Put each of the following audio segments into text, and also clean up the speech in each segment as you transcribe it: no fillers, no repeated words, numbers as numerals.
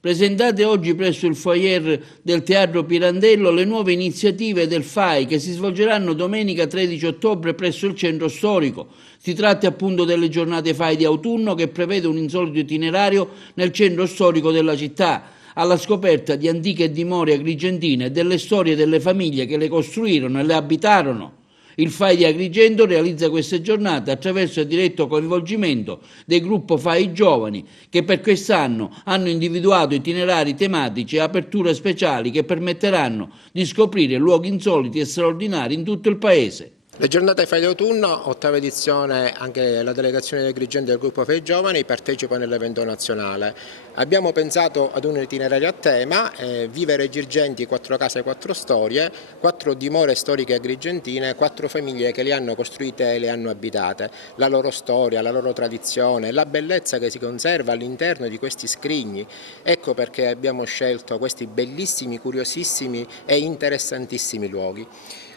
Presentate oggi presso il foyer del Teatro Pirandello le nuove iniziative del FAI che si svolgeranno domenica 13 ottobre presso il centro storico. Si tratta appunto delle giornate FAI di autunno che prevede un insolito itinerario nel centro storico della città, alla scoperta di antiche dimore agrigentine e delle storie delle famiglie che le costruirono e le abitarono. Il FAI di Agrigento realizza queste giornate attraverso il diretto coinvolgimento del gruppo FAI Giovani che per quest'anno hanno individuato itinerari tematici e aperture speciali che permetteranno di scoprire luoghi insoliti e straordinari in tutto il paese. Le giornate FAI d'autunno, ottava edizione, anche la delegazione di Agrigento del gruppo FAI Giovani partecipa nell'evento nazionale. Abbiamo pensato ad un itinerario a tema, Vivere Girgenti, 4 case, 4 storie, 4 dimore storiche agrigentine, 4 famiglie che le hanno costruite e le hanno abitate. La loro storia, la loro tradizione, la bellezza che si conserva all'interno di questi scrigni. Ecco perché abbiamo scelto questi bellissimi, curiosissimi e interessantissimi luoghi.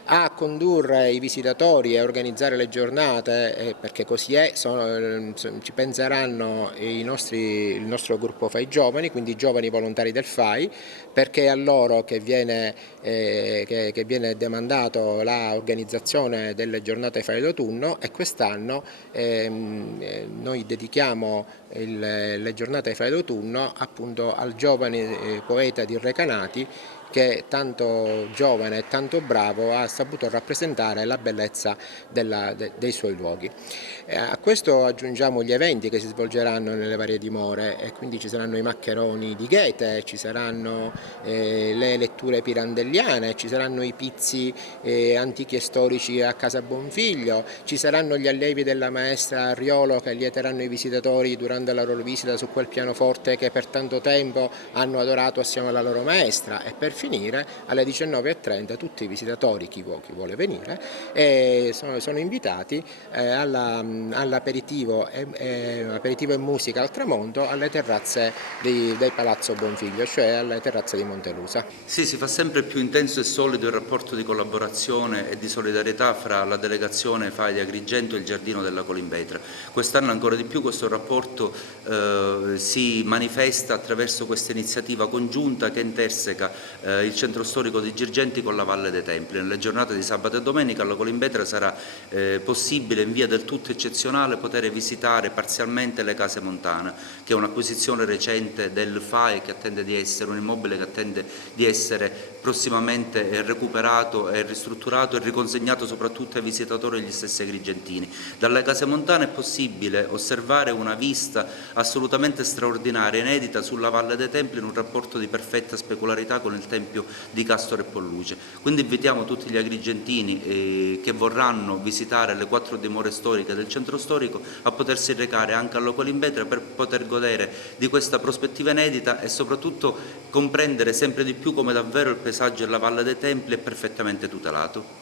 A condurre i visitatori e a organizzare le giornate, perché così è, ci penseranno il nostro gruppo FAI Giovani, quindi i giovani volontari del FAI, perché è a loro che viene demandato l'organizzazione delle giornate FAI d'autunno e quest'anno noi dedichiamo le giornate FAI d'autunno appunto al giovane poeta di Recanati, che tanto giovane e tanto bravo ha saputo rappresentare la bellezza dei suoi luoghi. A questo aggiungiamo gli eventi che si svolgeranno nelle varie dimore e quindi ci saranno i maccheroni di Goethe, ci saranno le letture pirandelliane, ci saranno i pizzi antichi e storici a Casa Bonfiglio, ci saranno gli allievi della maestra Arriolo che lieteranno i visitatori durante la loro visita su quel pianoforte che per tanto tempo hanno adorato assieme alla loro maestra e per finire alle 19:30 tutti i visitatori, chi vuole venire, sono invitati all'aperitivo e musica al tramonto alle terrazze del Palazzo Bonfiglio, cioè alle terrazze di Montelusa. Sì, si fa sempre più intenso e solido il rapporto di collaborazione e di solidarietà fra la delegazione FAI di Agrigento e il Giardino della Colimbetra. Quest'anno ancora di più questo rapporto si manifesta attraverso questa iniziativa congiunta che interseca il centro storico di Girgenti con la Valle dei Templi. Nelle giornate di sabato e domenica alla Colimbetra sarà possibile in via del tutto eccezionale poter visitare parzialmente le Case Montane, che è un'acquisizione recente del FAI che attende di essere un immobile che attende di essere prossimamente recuperato e ristrutturato e riconsegnato soprattutto ai visitatori e agli stessi agrigentini. Dalle Case Montane è possibile osservare una vista assolutamente straordinaria, inedita sulla Valle dei Templi in un rapporto di perfetta specularità con il Tempio di Castore e Polluce. Quindi invitiamo tutti gli agrigentini che vorranno visitare le 4 dimore storiche del centro storico a potersi recare anche alla Colimbetra per poter godere di questa prospettiva inedita e soprattutto comprendere sempre di più come davvero il paesaggio della Valle dei Templi è perfettamente tutelato.